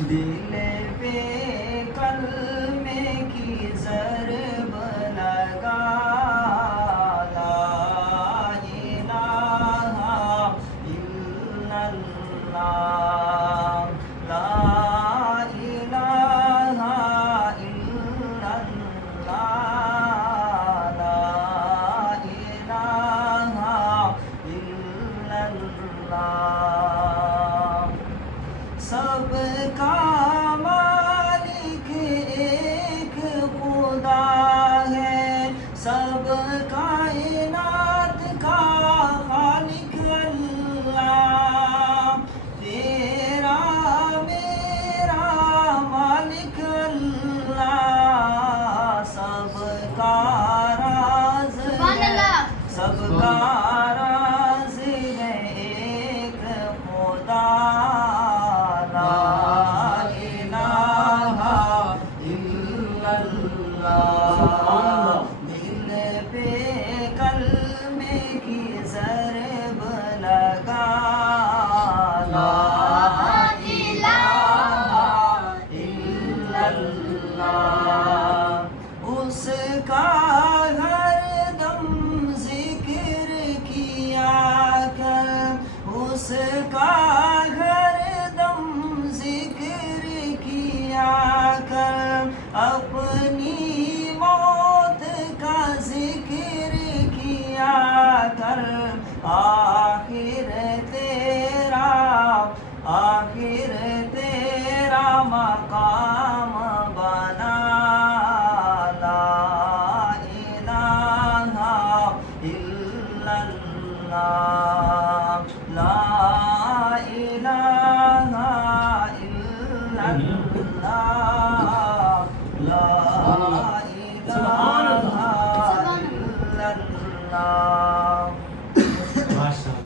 دل پہ کلمے کی ضرب لگا، لا الہ الا اللہ، لا الہ الا اللہ، لا الہ الا اللہ۔ سب کا مالک ایک خدا ہے، سب کائنات کا خالق اللہ، تیرا میرا مالک اللہ، سب کا راز ہے، سب کا راز ہے ایک خدا، دل پہ کلمے کی ضرب لگا، لا الہ الا اللہ۔ اس کا ہر دم ذکر کیا کر، اس کا ہر دم ذکر کیا کر، اپنی موت کا ذکر کیا کر، آخر تیرا مقام بنا، لا الہ الا اللہ، لا